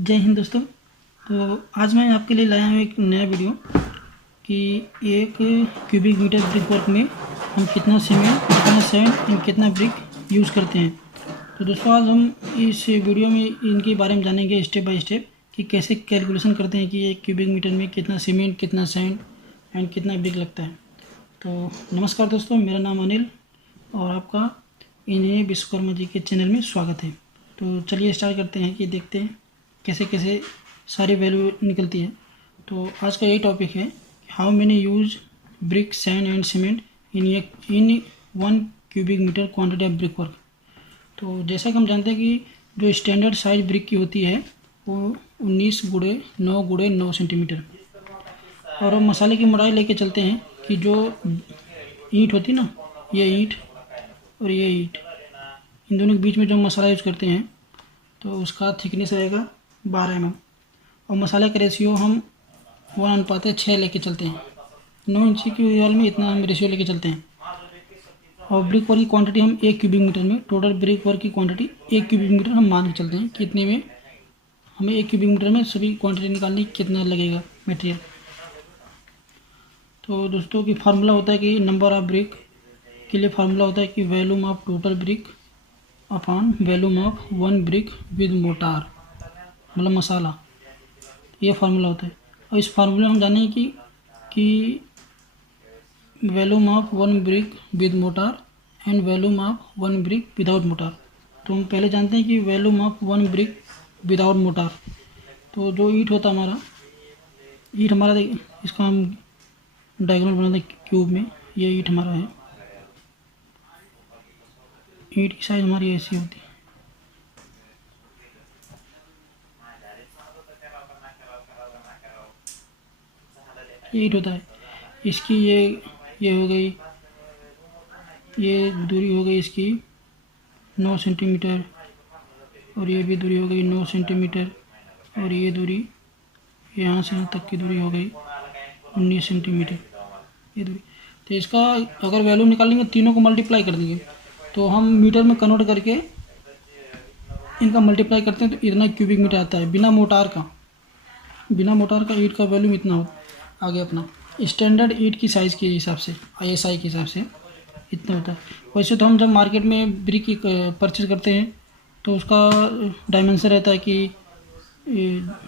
जय हिंद दोस्तों। तो आज मैं आपके लिए लाया हूँ एक नया वीडियो कि एक क्यूबिक मीटर ब्रिक वर्क में हम कितना सीमेंट, कितना सैंड एंड कितना ब्रिक यूज़ करते हैं। तो दोस्तों आज हम इस वीडियो में इनके बारे में जानेंगे स्टेप बाय स्टेप कि कैसे कैलकुलेशन करते हैं कि एक क्यूबिक मीटर में कितना सीमेंट, कितना सैंड एंड कितना ब्रिक लगता है। तो नमस्कार दोस्तों, मेरा नाम अनिल और आपका इंजीनियर विश्वकर्मा जी के चैनल में स्वागत है। तो चलिए स्टार्ट करते हैं कि देखते हैं कैसे कैसे सारी वैल्यू निकलती है। तो आज का यही टॉपिक है, how many use brick, sand and cement in 1 cubic metre quantity of brick work. तो जैसा कि हम जानते हैं कि जो स्टैंडर्ड साइज ब्रिक की होती है वो 19 गुणे 9 गुणे 9 सेंटीमीटर। और हम मसाले की मोटाई लेके चलते हैं कि जो ईंट होती ना, ये ईंट और ये ईंट, इन दोनों के बीच में जो मसाला यूज करते हैं तो उसका थिकनेस रहेगा 12 mm और मसाले का रेशियो हम 1:6 लेके चलते हैं। 9 इंची की दीवार में इतना हम रेशियो लेके चलते हैं। और ब्रिक वर्क की क्वांटिटी हम 1 क्यूबिक मीटर में, टोटल ब्रिक वर्क की क्वांटिटी 1 क्यूबिक मीटर हम मान के चलते हैं कि इतने में हमें 1 क्यूबिक मीटर में सभी क्वांटिटी निकालनी कितना लगेगा मटेरियल। तो दोस्तों की फार्मूला होता है कि नंबर ऑफ ब्रिक के लिए फार्मूला होता है कि volume of total brick upon volume of 1 brick with motor, मतलब मसाला, ये फार्मूला होता है। और इस फार्मूले में हम जाने कि volume of 1 brick with motor and volume of 1 brick without motor. तो हम पहले जानते हैं कि volume of 1 brick without motor, तो जो ईंट होता हमारा, ईंट हमारा इसका हम डायग्राम बनाते हैं क्यूब में, ये ईंट हमारा है। ईंट की साइज हमारी ऐसी होती है। ये ईंट होता है, इसकी ये हो गई, ये दूरी हो गई इसकी 9 सेंटीमीटर और ये भी दूरी हो गई 9 सेंटीमीटर और ये दूरी यहाँ से यहाँ तक की दूरी हो गई 19 सेंटीमीटर, ये दूरी। तो इसका अगर वैल्यू निकालेंगे, तीनों को मल्टीप्लाई कर देंगे तो हम मीटर में कन्वर्ट करके इनका मल्टीप्लाई करते हैं तो इतना क्यूबिक मीटर आता है। बिना मोटार का ईंट का वैल्यूम इतना हो आ गया अपना स्टैंडर्ड ईंट की साइज़ के हिसाब से, ISI के हिसाब से इतना होता है। वैसे तो हम जब मार्केट में ब्रिक परचेज करते हैं तो उसका डायमेंशन रहता है कि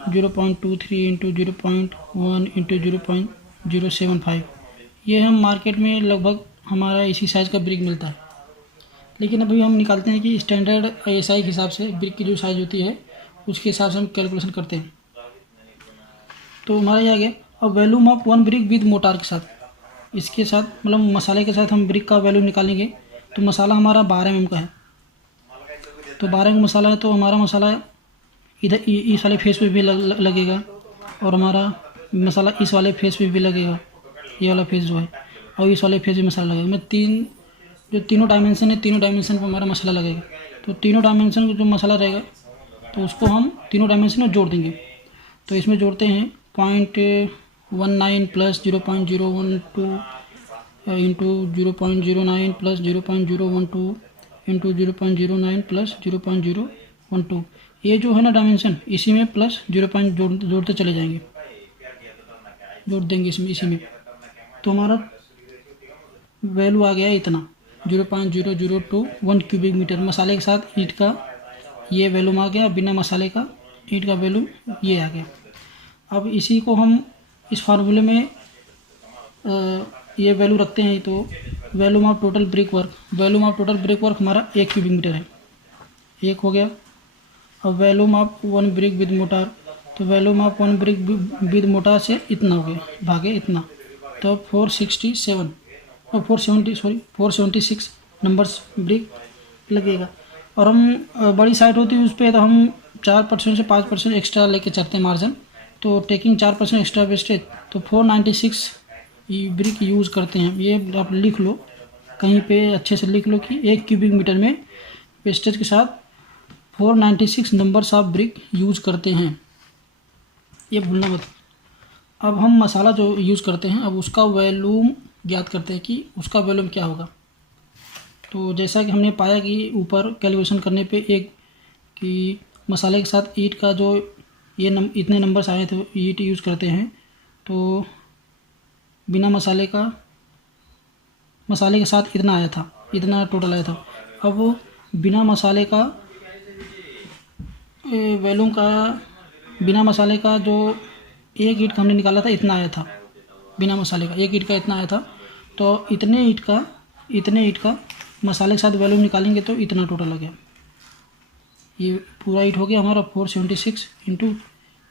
0.23 इंटू 0.1 इंटू 0.075। ये हम मार्केट में लगभग हमारा इसी साइज़ का ब्रिक मिलता है। लेकिन अभी हम निकालते हैं कि स्टैंडर्ड ISI के हिसाब से ब्रिक की जो साइज़ होती है उसके हिसाब से हम कैलकुलेशन करते हैं। तो हमारा ये आ गया। और volume of 1 brick with motor के साथ, इसके साथ मतलब मसाले के साथ हम ब्रिक का वैल्यू निकालेंगे। तो मसाला हमारा 12 mm का है, तो 12 का मसाला है तो हमारा मसाला इधर इस वाले फेस पे भी लगेगा और हमारा मसाला इस वाले फेस पे भी लगेगा, ये वाला फेस जो है, और इस वाले फेस भी मसाला लगेगा। जो तीनों डायमेंशन है, तीनों डायमेंशन पर हमारा मसाला लगेगा। तो तीनों डायमेंशन का जो मसाला रहेगा तो उसको हम तीनों डायमेंशन में जोड़ देंगे। तो इसमें जोड़ते हैं 0.19 plus 0.012 into 0.09 plus 0.012 into 0.09 plus 0.012। ये जो है ना डायमेंशन, इसी में प्लस 0 पॉइंट जोड़ते चले जाएंगे, जोड़ देंगे इसी में। तो हमारा वैल्यू आ गया इतना 0.0021 क्यूबिक मीटर। मसाले के साथ ईंट का ये वैल्यूम आ गया, बिना मसाले का ईंट का वैल्यूम ये आ गया। अब इसी को हम इस फार्मूले में ये वैल्यू रखते हैं तो volume of total brick work हमारा 1 क्यूबिक मीटर है, एक हो गया। और volume of 1 brick with mortar, तो volume of 1 brick with mortar से इतना हो गया, भागे इतना, तो 476 नंबर्स ब्रिक लगेगा। और हम बड़ी साइट होती है उस पर तो हम 4% से 5% एक्स्ट्रा लेके चलते हैं मार्जिन। तो टेकिंग 4% एक्स्ट्रा वेस्टेज, तो 496 ब्रिक यूज़ करते हैं। ये आप लिख लो कहीं पे, अच्छे से लिख लो कि 1 क्यूबिक मीटर में वेस्टेज के साथ 496 नंबर्स ऑफ ब्रिक यूज़ करते हैं, ये भूलना मत। अब हम मसाला जो यूज़ करते हैं, अब उसका वॉल्यूम ज्ञात करते हैं कि उसका वॉल्यूम क्या होगा। तो जैसा कि हमने पाया कि ऊपर कैलकुलेशन करने पे एक कि मसाले के साथ ईंट का जो ये इतने नंबर्स आए थे ईट यूज़ करते हैं। तो बिना मसाले के साथ इतना आया था, इतना टोटल आया था। अब बिना मसाले का वैल्यूम का, बिना मसाले का जो एक ईंट का हमने निकाला था इतना आया था, बिना मसाले का एक ईंट का इतना आया था। तो इतने ईंट का मसाले के साथ वैल्यूम निकालेंगे तो इतना टोटल आ गया। ये पूरा ईंट हो गया हमारा 476 इंटू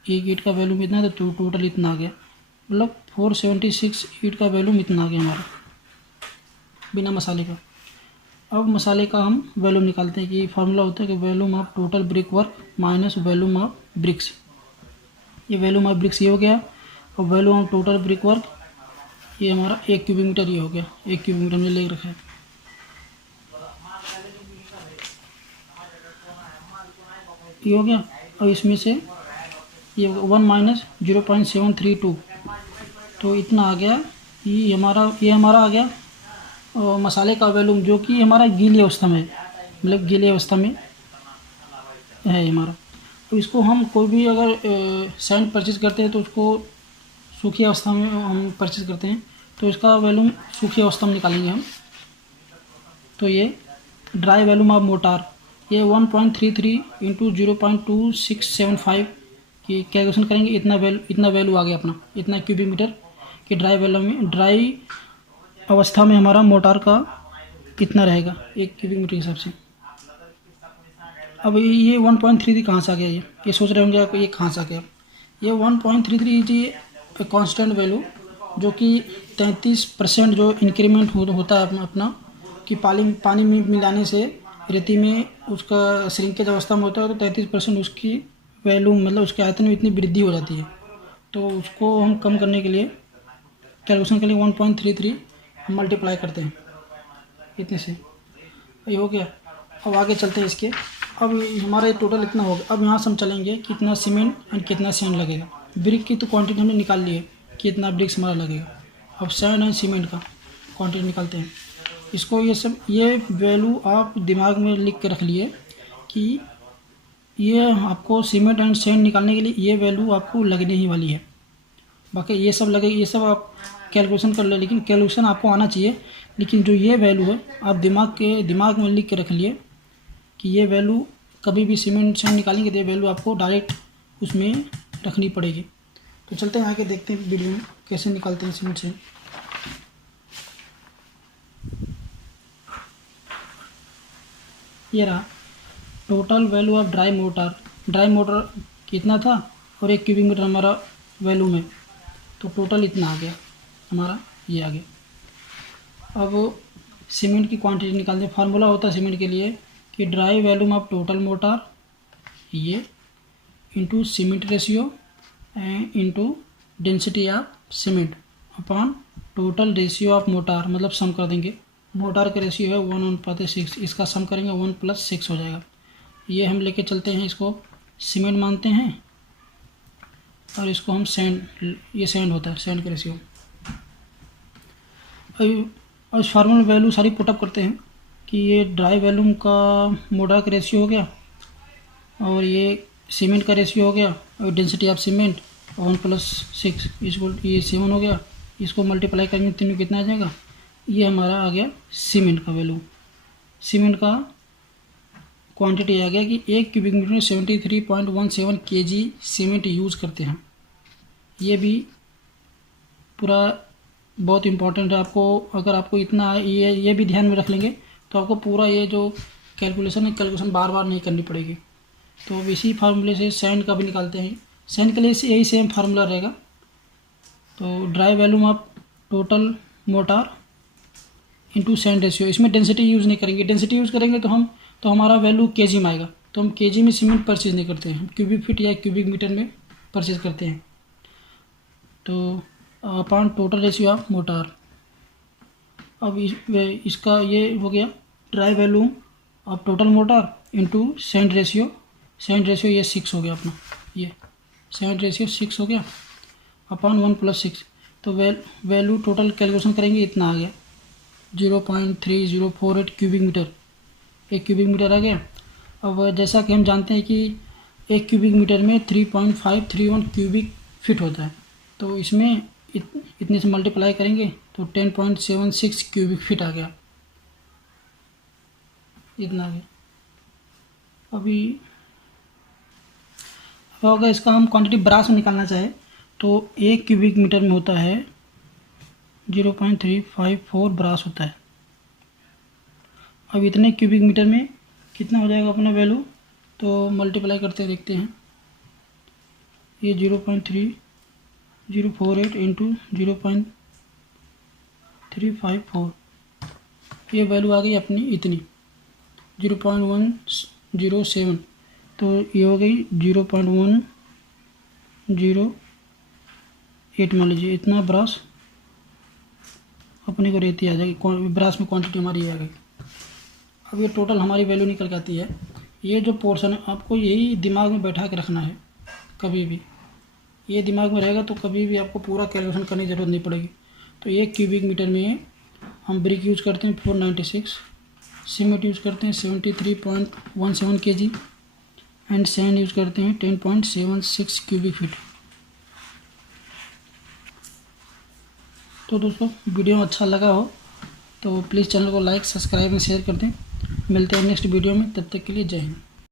एक ईंट का वैल्यूम इतना, तो टोटल इतना आ गया, मतलब 476 ईंट का वैल्यूम इतना आ गया हमारा बिना मसाले का। अब मसाले का हम वैल्यूम निकालते हैं कि फार्मूला होता है कि volume of total brick work minus volume of BRICS. ये वैल्यूम ऑफ ब्रिक्स ये हो गया, और volume of total brick work ये हमारा 1 क्यूबिक मीटर ये हो गया। 1 क्यूबिक मीटर हमने ले रखा है। ये हो गया, और इसमें से ये 1 माइनस 0.732, तो इतना आ गया। ये हमारा आ गया और मसाले का वैल्यूम जो कि हमारा गीली अवस्था में है, मतलब गीली अवस्था में है हमारा। तो इसको हम कोई भी अगर सैंड परचेज करते हैं तो उसको सूखी अवस्था में हम परचेज करते हैं, तो इसका वैल्यूम सूखी अवस्था में निकालेंगे हम। तो ये ड्राई वैल्यूम ऑफ मोटार ये 1.33 इंटू 0.2675 की कैलकुलेशन करेंगे, इतना वैल्यू आ गया अपना, इतना क्यूबिक मीटर कि ड्राई अवस्था में हमारा मोटार का कितना रहेगा 1 क्यूबिक मीटर के हिसाब से। अब ये 1.33 कहाँ से आ गया? ये सोच रहे होंगे आप ये कहाँ से आ गया। ये 1.33 जी कांस्टेंट वैल्यू जो कि 33% जो इंक्रीमेंट होता है अपना कि पानी में मिलाने से रेती में उसका श्रिंकेज अवस्था में होता है, तो 33% उसकी वैल्यू मतलब उसके आयतन में इतनी वृद्धि हो जाती है। तो उसको हम कम करने के लिए कैलकुलेशन के लिए 1.33 हम मल्टीप्लाई करते हैं इतने से। ये हो गया। अब आगे चलते हैं इसके। अब हमारा ये टोटल इतना हो गया। अब यहाँ से हम चलेंगे कितना सीमेंट एंड कितना सैंड लगेगा। ब्रिक की तो क्वांटिटी हमने निकाल ली है कि इतना ब्रिक्स हमारा लगेगा। अब सैंड एंड सीमेंट का क्वांटिटी निकालते हैं। इसको ये वैल्यू आप दिमाग में लिख के रख लिए कि ये आपको सीमेंट एंड सैंड निकालने के लिए ये वैल्यू आपको लगने ही वाली है। बाकी ये सब लगेगी, ये सब आप कैलकुलेशन कर ले, लेकिन कैलकुलेशन आपको आना चाहिए। लेकिन जो ये वैल्यू है आप दिमाग में लिख के रख लिए कि ये वैल्यू कभी भी सीमेंट सैंड निकालेंगे तो ये वैल्यू आपको डायरेक्ट उसमें रखनी पड़ेगी। तो चलते हैं आगे देखते हैं वीडियो में कैसे निकालते हैं सीमेंट सैंड। ये रहा total value of dry motor कितना था और 1 क्यूबिक मीटर हमारा वैल्यू में, तो टोटल इतना आ गया हमारा, ये आ गया। अब सीमेंट की क्वांटिटी निकालते हैं। फार्मूला होता है सीमेंट के लिए कि dry volume of total mortar ये into cement ratio and into density of cement upon total ratio of mortar, मतलब सम कर देंगे। मोटार का रेशियो है 1:6, इसका सम करेंगे 1 + 6 हो जाएगा। ये हम लेके चलते हैं, इसको सीमेंट मानते हैं और इसको हम सैंड, ये सैंड होता है, सैंड का रेशियो। और इस फार्मूला वैल्यू सारी पुटअप करते हैं कि ये ड्राई वैल्यूम का मोटार का रेशियो हो गया और ये सीमेंट का रेशियो हो गया और डेंसिटी ऑफ सीमेंट 1 + 6 इसको ये 7 हो गया। इसको मल्टीप्लाई करेंगे तीनों कितना आ जाएगा, ये हमारा आ गया सीमेंट का वैल्यू। सीमेंट का क्वांटिटी आ गया कि 1 क्यूबिक मीटर में 73.17 kg सीमेंट यूज़ करते हैं। ये भी पूरा बहुत इम्पोर्टेंट है। आपको अगर आपको इतना ये भी ध्यान में रख लेंगे तो आपको पूरा ये जो कैलकुलेशन बार बार नहीं करनी पड़ेगी। तो अब इसी फार्मूले से सैंड का भी निकालते हैं। सैंड के लिए यही सेम फार्मूला रहेगा। तो dry volume of total motor into sand ratio, इसमें डेंसिटी यूज़ नहीं करेंगे। डेंसिटी यूज़ करेंगे तो हमारा वैल्यू केजी में आएगा। तो हम केजी में सीमेंट परचेज नहीं करते हैं, हम क्यूबिक फीट या क्यूबिक मीटर में परचेज करते हैं। तो upon total ratio of motor. अब इसका ये हो गया dry volume of total motor into sand ratio. Sand ratio ये 6 हो गया अपना, ये सैंड रेशियो 6 हो गया अपॉन 1 + 6। तो वैल्यू टोटल कैलकुलेशन करेंगे इतना आ गया 0.3048 क्यूबिक मीटर, 1 क्यूबिक मीटर आ गया। अब जैसा कि हम जानते हैं कि 1 क्यूबिक मीटर में 3.531 क्यूबिक फीट होता है। तो इसमें इतने से मल्टीप्लाई करेंगे तो 10.76 क्यूबिक फीट आ गया, इतना आ गया। अभी अगर इसका हम क्वांटिटी ब्रास में निकालना चाहे तो 1 क्यूबिक मीटर में होता है 0.354 ब्रास होता है। अब इतने क्यूबिक मीटर में कितना हो जाएगा अपना वैल्यू, तो मल्टीप्लाई करते देखते हैं। ये 0.3048 इंटू 0.354, ये वैल्यू आ गई अपनी इतनी 0.107। तो ये हो गई 0.108 मान लीजिए। इतना ब्रास अपने को रहती आ जाएगी, ब्रास में क्वांटिटी हमारी आ गई। अब ये टोटल हमारी वैल्यू निकल के आती है। ये जो पोर्शन है आपको यही दिमाग में बैठा के रखना है, कभी भी ये दिमाग में रहेगा तो कभी भी आपको पूरा कैलकुलेशन करने की ज़रूरत नहीं पड़ेगी। तो 1 क्यूबिक मीटर में हम ब्रिक यूज़ करते हैं 496, सीमेंट यूज़ करते हैं 73.17 kg एंड सैंड यूज़ करते हैं 10.76 क्यूबिक फीट। तो दोस्तों वीडियो अच्छा लगा हो तो प्लीज़ चैनल को लाइक, सब्सक्राइब एंड शेयर कर दें। मिलते हैं नेक्स्ट वीडियो में, तब तक के लिए जय हिंद।